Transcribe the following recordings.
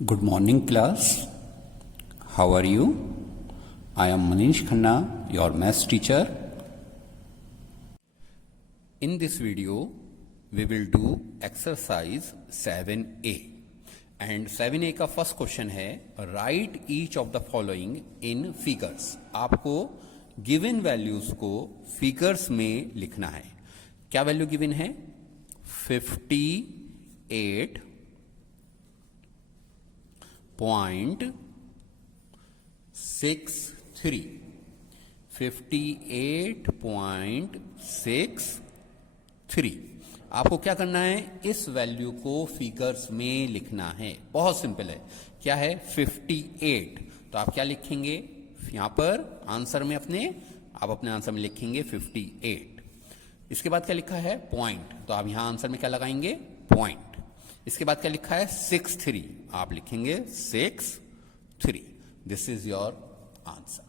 Good morning, class. How are you? I am Manish Khanna, your maths teacher. In this video, we will do exercise 7A. And 7A का first question है write each of the following in figures. आपको given values को figures में लिखना है. क्या value given है? 58.63. 58.63. आपको क्या करना है? इस वैल्यू को फिगर्स में लिखना है. बहुत सिंपल है. क्या है? 58. तो आप क्या लिखेंगे यहां पर आंसर में आप अपने आंसर में लिखेंगे 58. इसके बाद क्या लिखा है? पॉइंट. तो आप यहां आंसर में क्या लगाएंगे? पॉइंट. इसके बाद क्या लिखा है? 63. आप लिखेंगे 63. This is your answer.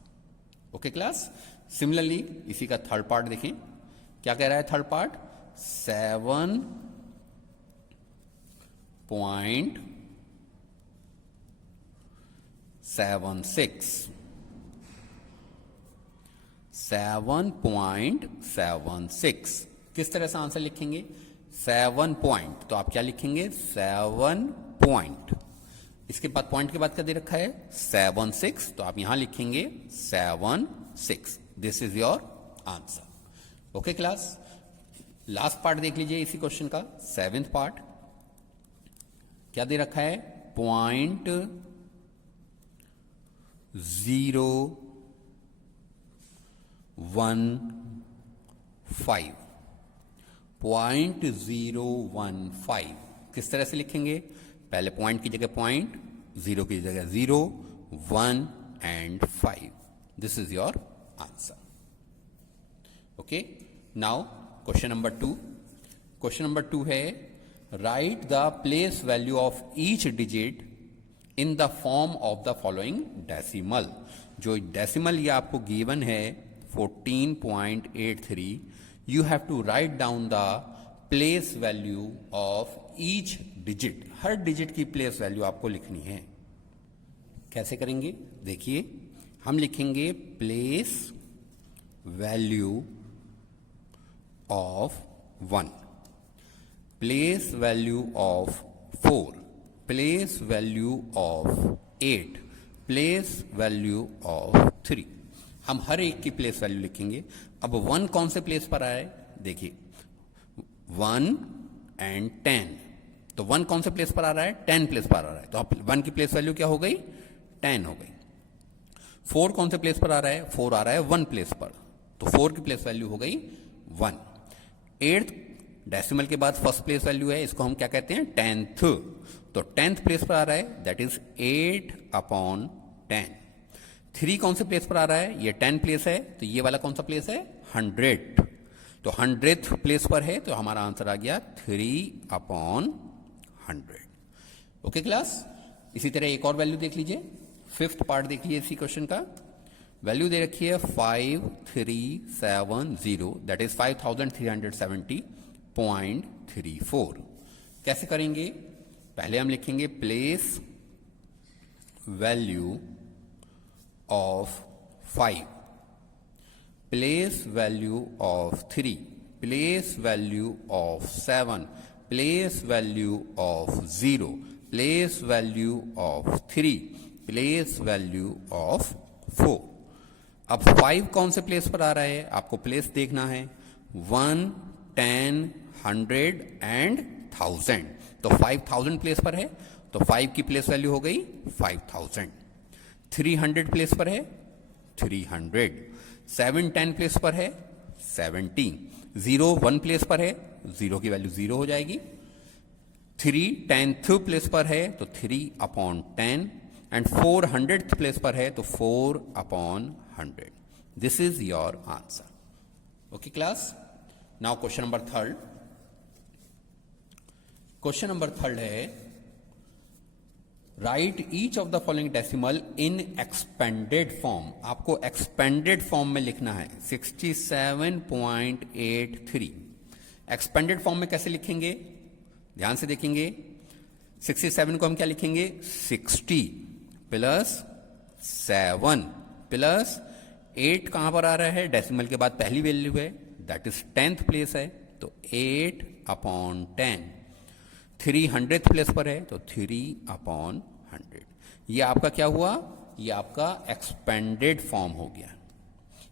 Okay class. Similarly इसी का थर्ड पार्ट देखें. क्या कह रहा है थर्ड पार्ट? 7.76. 7.76. किस तरह से आंसर लिखेंगे? 7 पॉइंट. तो आप क्या लिखेंगे? 7 पॉइंट. इसके बाद पॉइंट के बाद क्या दे रखा है? 76. तो आप यहां लिखेंगे 76. This is your answer. Okay class. Last part देख लीजिए इसी क्वेश्चन का. 7th part. क्या दे रखा है? 0.015. 0.015. किस तरह से लिखेंगे? पहले पॉइंट की जगह पॉइंट, जीरो की जगह 0, 1 and 5. This is your answer. Okay. Now question number 2. Question number 2 है write the place value of each digit in the form of the following decimal. जो डेसिमल ये आपको गिवन है 14.83. You have to write down the place value of each digit. हर digit की place value आपको लिखनी है. कैसे करेंगे? देखिए, हम लिखेंगे place value of 1, place value of 4, place value of 8, place value of 3. हम हर एक की प्लेस वैल्यू लिखेंगे. अब 1 कौन से प्लेस पर आया है? देखिए 1 एंड 10. तो 1 कौन से प्लेस पर आ रहा है? 10 प्लेस पर आ रहा है. तो अब 1 की प्लेस वैल्यू क्या हो गई? 10 हो गई. 4 कौन से प्लेस पर आ रहा है? 4 आ रहा है 1 प्लेस पर. तो 4 की प्लेस वैल्यू हो गई 1. 8th डेसिमल के बाद फर्स्ट प्लेस वैल्यू है, इसको हम क्या कहते हैं? 10th. तो 10th प्लेस पर आ रहा है, दैट इज 8/10. 3 कौन से प्लेस पर आ रहा है? ये 10 प्लेस है. तो ये वाला कौन सा प्लेस है? 100. तो 100th प्लेस पर है, तो हमारा आंसर आ गया 3/100. Okay class. इसी तरह एक और वैल्यू देख लीजिए. 5th पार्ट देखिए इसी क्वेश्चन का. वैल्यू दे रखी है 5370, दैट इज 5370.34. कैसे करेंगे? पहले हम लिखेंगे place value of 5, place value of 3, place value of 7, place value of 0, place value of 3, place value of 4. अब 5 कौन से प्लेस पर आ रहा है? आपको प्लेस देखना है. 1, 10, 100 एंड 1000. तो 5000 प्लेस पर है, तो 5 की प्लेस वैल्यू हो गई 5000. 300 प्लेस पर है 300. 7 10 प्लेस पर है 70. 0 1 प्लेस पर है, 0 की वैल्यू 0 हो जाएगी. 3 10th प्लेस पर है तो 3/10. एंड 400th प्लेस पर है तो 4/100. This is your answer. Okay class. Now question number 3. Question number 3 है write each of the following decimal in expanded form. आपको एक्सपेंडेड फॉर्म में लिखना है. 67.83. एक्सपेंडेड फॉर्म में कैसे लिखेंगे? ध्यान से देखेंगे. 67 को हम क्या लिखेंगे, 60 प्लस 7 प्लस 8 कहां पर आ रहा है, डेसिमल के बाद पहली वैल्यू है, दैट इज 10th प्लेस है, तो 8/10। 300th प्लेस पर है तो 3/100। ये आपका क्या हुआ, ये आपका एक्सपेंडेड फॉर्म हो गया।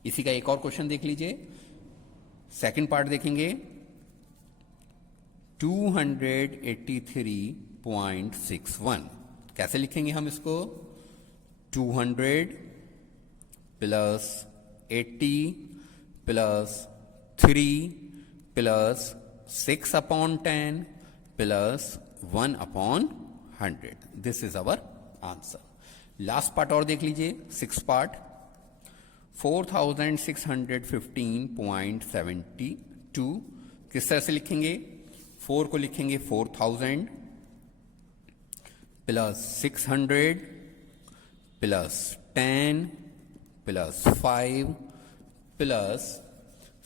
इसी का एक और क्वेश्चन देख लीजिए, सेकंड पार्ट देखेंगे। 283.61 कैसे लिखेंगे हम इसको, 200 plus 80 plus 3 plus 6/10 plus 1/100। This is our answer. Last part और देख लीजिए, 6th पार्ट, 4615.72 किस तरह से लिखेंगे, 4 को लिखेंगे 4000 plus 600 plus 10 plus 5 plus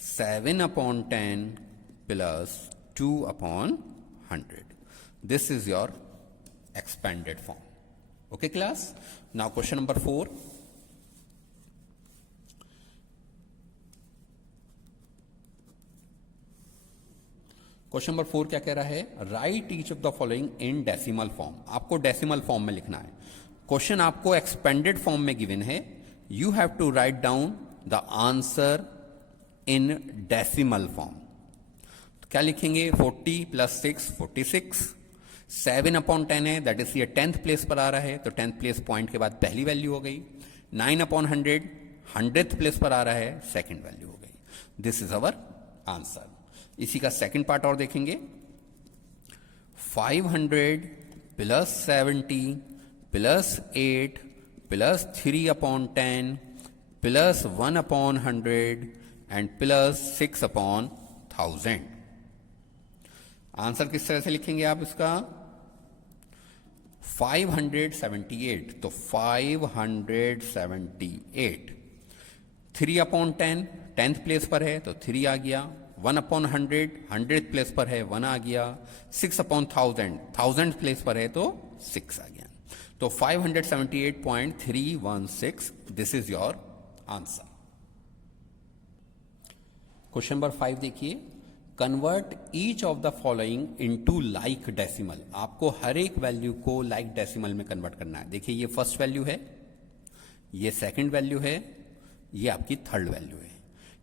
7/10 plus 2/100। This is your expanded form. Okay class? Now question number 4. Question number 4 क्या कह रहा है, write each of the following in decimal form. आपको डेसिमल फॉर्म में लिखना है। क्वेश्चन आपको एक्सपेंडेड फॉर्म में गिवन है, you have to write down the answer in decimal form. तो क्या लिखेंगे, 40 प्लस 6 46, 7/10 है, दैट इज ये 10th प्लेस पर आ रहा है, तो 10th प्लेस पॉइंट के बाद पहली वैल्यू हो गई। 9/100 100th प्लेस पर आ रहा है, सेकेंड वैल्यू हो गई। This is our answer. इसी का सेकंड पार्ट और देखेंगे, 500 plus 70 plus 8 plus 3/10 plus 1/100 and plus 6/1000। Answer किस तरह से लिखेंगे आप इसका, 578, तो 578 3/10 10th प्लेस पर है तो 3 आ गया, 1/100 100th प्लेस पर है 1 आ गया, 6/1000 1000th प्लेस पर है तो 6 आ गया। तो 578.316 this is your answer. Question number 5 देखिए, convert each of the following into like decimal. आपको हर एक वैल्यू को लाइक डेसिमल में कन्वर्ट करना है। देखिए ये फर्स्ट वैल्यू है, ये सेकंड वैल्यू है, ये आपकी थर्ड वैल्यू है।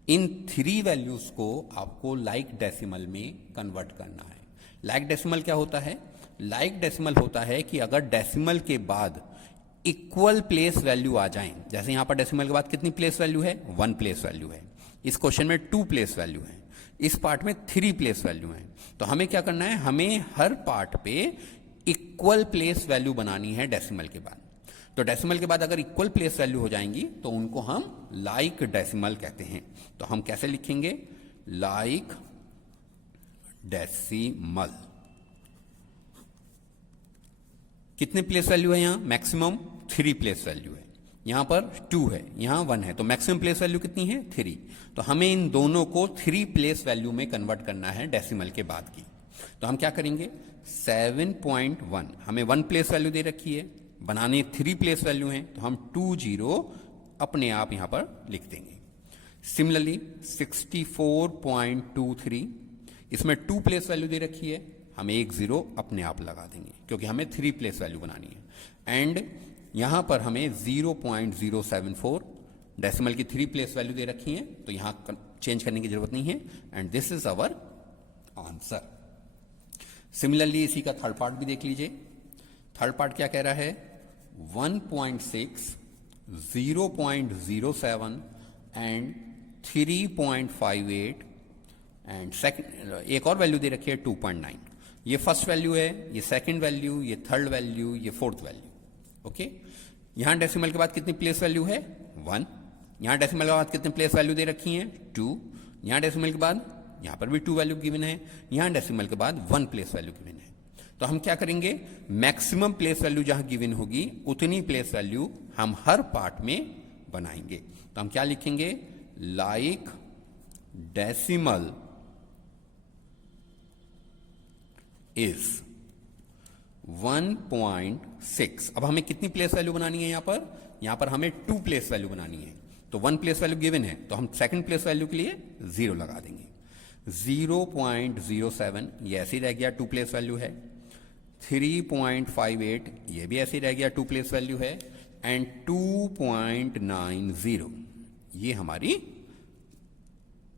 इन 3 वैल्यूज को आपको लाइक डेसिमल में कन्वर्ट करना है। लाइक डेसिमल क्या होता है, लाइक डेसिमल होता है कि अगर डेसिमल के बाद इक्वल प्लेस वैल्यू आ जाएं, जैसे यहां पर डेसिमल के बाद कितनी प्लेस वैल्यू है, 1 प्लेस वैल्यू है, इस क्वेश्चन में 2 प्लेस वैल्यू है, इस पार्ट में 3 प्लेस वैल्यू है। तो हमें क्या करना है, हमें हर पार्ट पे इक्वल प्लेस वैल्यू बनानी है डेसिमल के बाद। तो डेसिमल के बाद अगर इक्वल प्लेस वैल्यू हो जाएंगी तो उनको हम लाइक डेसिमल कहते हैं। तो हम कैसे लिखेंगे, लाइक डेसिमल। कितने प्लेस वैल्यू है यहां, मैक्सिमम 3 प्लेस वैल्यू है, यहां पर 2 है, यहां 1 है, तो मैक्सिमम प्लेस वैल्यू कितनी है, 3। तो हमें इन दोनों को 3 प्लेस वैल्यू में कन्वर्ट करना है डेसिमल के बाद की। तो हम क्या करेंगे, 7.1 हमें 1 प्लेस वैल्यू दे रखी है, बनाने 3 प्लेस वैल्यू हैं, तो हम 20 अपने आप यहां पर लिख देंगे। सिमिलरली 64.23 इसमें 2 प्लेस वैल्यू दे रखी है, हम 10 अपने आप लगा देंगे क्योंकि हमें 3 प्लेस वैल्यू बनानी है। एंड यहां पर हमें 0.074 डेसिमल की 3 प्लेस वैल्यू दे रखी है, तो यहां चेंज करने की जरूरत नहीं है। And this is our answer. Similarly इसी का थर्ड पार्ट भी देख लीजिए। थर्ड पार्ट क्या कह रहा है, 1.6 0.07 एंड 3.58 एंड सेकंड एक और वैल्यू दे रखी है 2.9। ये फर्स्ट वैल्यू है, ये सेकंड वैल्यू, ये थर्ड वैल्यू, ये फोर्थ वैल्यू। ओके, यहां डेसिमल के बाद कितनी प्लेस वैल्यू है, 1। यहां डेसिमल के बाद कितनी प्लेस वैल्यू दे रखी है, 2। यहां डेसिमल के बाद यहां पर भी 2 वैल्यू गिवन है, यहां डेसिमल के बाद 1 प्लेस वैल्यू गिवन है। तो हम क्या करेंगे, मैक्सिमम प्लेस वैल्यू जहां गिवन होगी उतनी प्लेस वैल्यू हम हर पार्ट में बनाएंगे। तो हम क्या लिखेंगे, लाइक डेसिमल इज 1.6। अब हमें कितनी प्लेस वैल्यू बनानी है यहां पर हमें 2 प्लेस वैल्यू बनानी है। तो 1 प्लेस वैल्यू गिवन है तो हम सेकंड प्लेस वैल्यू के लिए 0 लगा देंगे। 0.07 ये ऐसे ही रह गया, 2 प्लेस वैल्यू है। 3.58 ये भी ऐसे ही रह गया, 2 प्लेस वैल्यू है। एंड 2.90 ये हमारी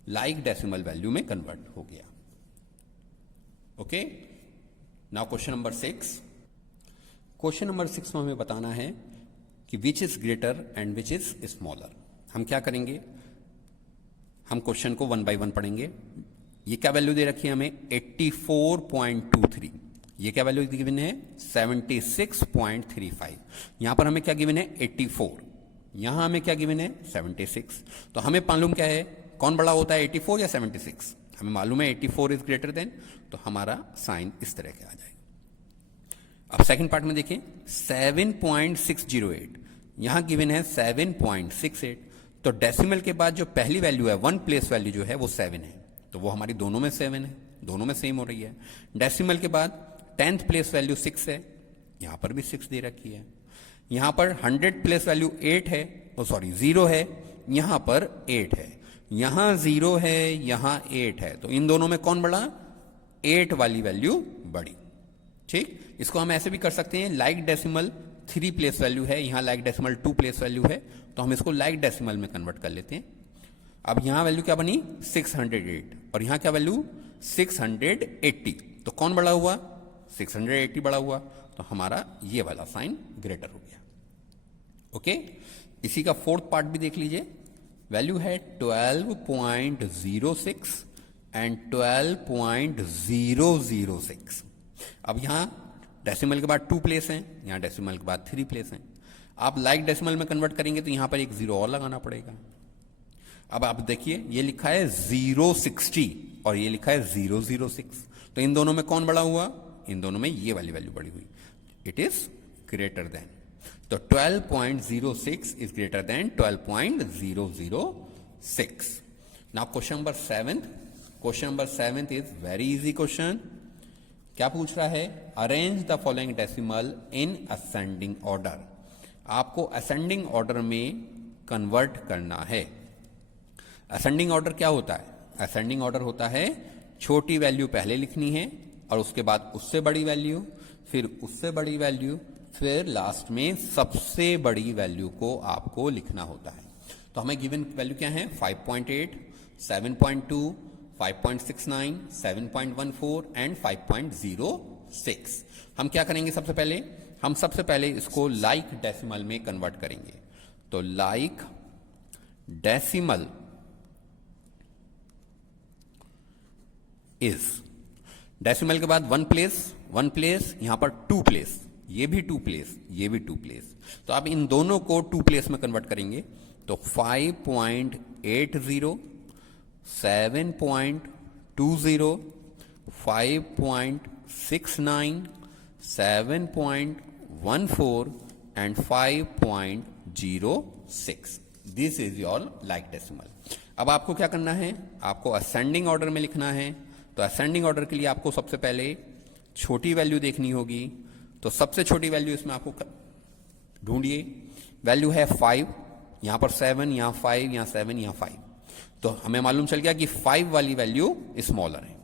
लाइक डेसिमल वैल्यू में कन्वर्ट हो गया। Okay, now question number 6। Question number 6 में हमें बताना है कि which is greater and which is smaller. हम क्या करेंगे, हम क्वेश्चन को 1 बाय 1 पढ़ेंगे। ये क्या वैल्यू दे रखी है हमें, 84.23। ये क्या वैल्यू गिवन है, 76.35। यहां पर हमें क्या गिवन है, 84। यहां हमें क्या गिवन है, 76। तो हमें मालूम क्या है, कौन बड़ा होता है, 84 या 76। हमें मालूम है 84 इज ग्रेटर देन, तो हमारा साइन इस तरह के आ जाएगा। अब सेकंड पार्ट में देखिए, 7.608 यहां गिवन है 7.68। तो डेसिमल के बाद जो पहली वैल्यू है, 1 प्लेस वैल्यू जो है वो 7 है, तो वो हमारी दोनों में 7 है, दोनों में सेम हो रही है। डेसिमल के बाद 10th प्लेस वैल्यू 6 है, यहां पर भी 6 दे रखी है। यहां पर 100 प्लेस वैल्यू 8 है, 0 है, यहां पर 8 है। यहां 0 है, यहां 8 है, तो इन दोनों में कौन बड़ा, 8 वाली वैल्यू बड़ी। ठीक, इसको हम ऐसे भी कर सकते हैं, लाइक डेसिमल 3 प्लेस वैल्यू है, यहां लाइक डेसिमल 2 प्लेस वैल्यू है, तो हम इसको लाइक डेसिमल में कन्वर्ट कर लेते हैं। अब यहां वैल्यू क्या बनी, 608, और यहां क्या वैल्यू, 680। तो कौन बड़ा हुआ, 680 बड़ा हुआ, तो हमारा ये वाला साइन ग्रेटर हो गया। ओके, इसी का फोर्थ पार्ट भी देख लीजिए। वैल्यू है 12.06 एंड 12.006। अब यहां डेसिमल के बाद 2 प्लेस हैं, यहां डेसिमल के बाद 3 प्लेस हैं। आप लाइक डेसिमल में कन्वर्ट करेंगे तो यहां पर एक 0 और लगाना पड़ेगा। अब आप देखिए, ये लिखा है 060 और ये लिखा है 006, तो इन दोनों में कौन बड़ा हुआ, इन दोनों में ये वाली वैल्यू बड़ी हुई, इट इज ग्रेटर देन। तो 12.06 is greater than 12.006। Now question number 7। Question number 7 is very easy question. क्या पूछ रहा है, arrange the following decimal in ascending order. आपको असेंडिंग ऑर्डर में कन्वर्ट करना है। असेंडिंग ऑर्डर क्या होता है, असेंडिंग ऑर्डर होता है छोटी वैल्यू पहले लिखनी है और उसके बाद उससे बड़ी वैल्यू, फिर उससे बड़ी वैल्यू, फिर लास्ट में सबसे बड़ी वैल्यू को आपको लिखना होता है। तो हमें गिवन वैल्यू क्या है, 5.8, 7.2, 5.69, 7.14 एंड 5.06। हम क्या करेंगे, सबसे पहले इसको लाइक डेसिमल में कन्वर्ट करेंगे। तो लाइक डेसिमल इज, डेसिमल के बाद 1 प्लेस, यहां पर 2 प्लेस, ये भी 2 प्लेस, ये भी 2 प्लेस। तो आप इन दोनों को 2 प्लेस में कन्वर्ट करेंगे तो 5.80, 7.20, 5.69, 7.14 and 5.06। This is your like decimal. अब आपको क्या करना है, आपको असेंडिंग ऑर्डर में लिखना है। तो असेंडिंग ऑर्डर के लिए आपको सबसे पहले छोटी वैल्यू देखनी होगी। तो सबसे छोटी वैल्यू इसमें आपको ढूंढिए। वैल्यू है 5, यहां पर 7, यहां 5, यहां 7, यहां 5। तो हमें मालूम चल गया कि 5 वाली वैल्यू स्मॉलर है।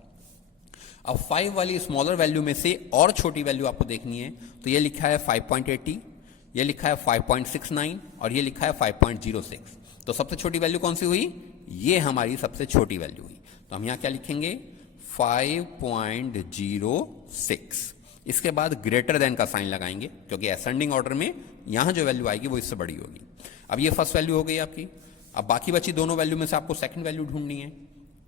अब 5 वाली स्मॉलर वैल्यू में से और छोटी वैल्यू आपको देखनी है। तो ये लिखा है 5.80, ये लिखा है 5.69 और ये लिखा है 5.06। तो सबसे छोटी वैल्यू कौन सी हुई, ये हमारी सबसे छोटी वैल्यू हुई। तो हम यहां क्या लिखेंगे, 5.06। इसके बाद ग्रेटर देन का साइन लगाएंगे, क्योंकि असेंडिंग ऑर्डर में यहां जो वैल्यू आएगी वो इससे बड़ी होगी। अब ये फर्स्ट वैल्यू हो गई आपकी। अब बाकी बची दोनों वैल्यू में से आपको सेकंड वैल्यू ढूंढनी है।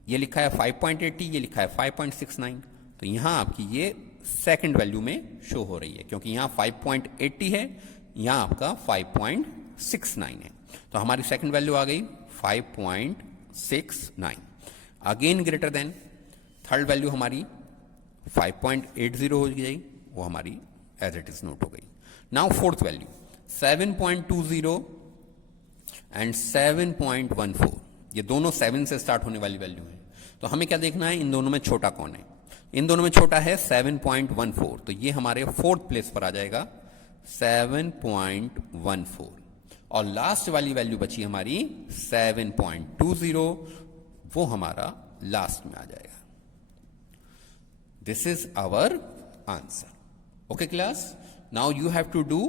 ये लिखा है 5.80, ये लिखा है 5.69। तो यहां आपकी ये सेकंड वैल्यू में शो हो रही है, क्योंकि यहां 5.80 है, यहां आपका 5.69 है। तो हमारी सेकंड वैल्यू आ गई 5.69। Again greater than, third value हमारी 5.80 हो गई, वो हमारी एज इट इज नोट हो गई। नाउ फोर्थ वैल्यू 7.20 एंड 7.14, ये दोनों 7 से स्टार्ट होने वाली वैल्यू है। तो हमें क्या देखना है, इन दोनों में छोटा कौन है। इन दोनों में छोटा है 7.14, तो ये हमारे फोर्थ प्लेस पर आ जाएगा 7.14। और लास्ट वाली वैल्यू बची हमारी 7.20, वो हमारा लास्ट में आ जाएगा। This is our answer. Okay class, now you have to do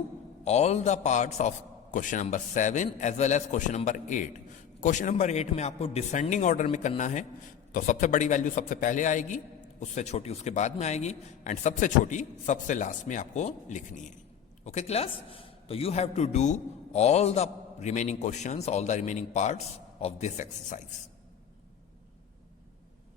all the parts of question number 7 as well as question number 8। Question number 8 में आपको डिसेंडिंग ऑर्डर में करना है, तो सबसे बड़ी वैल्यू सबसे पहले आएगी, उससे छोटी उसके बाद में आएगी, एंड सबसे छोटी सबसे लास्ट में आपको लिखनी है। ओके क्लास, तो you have to do all the remaining questions, all the remaining parts of this exercise.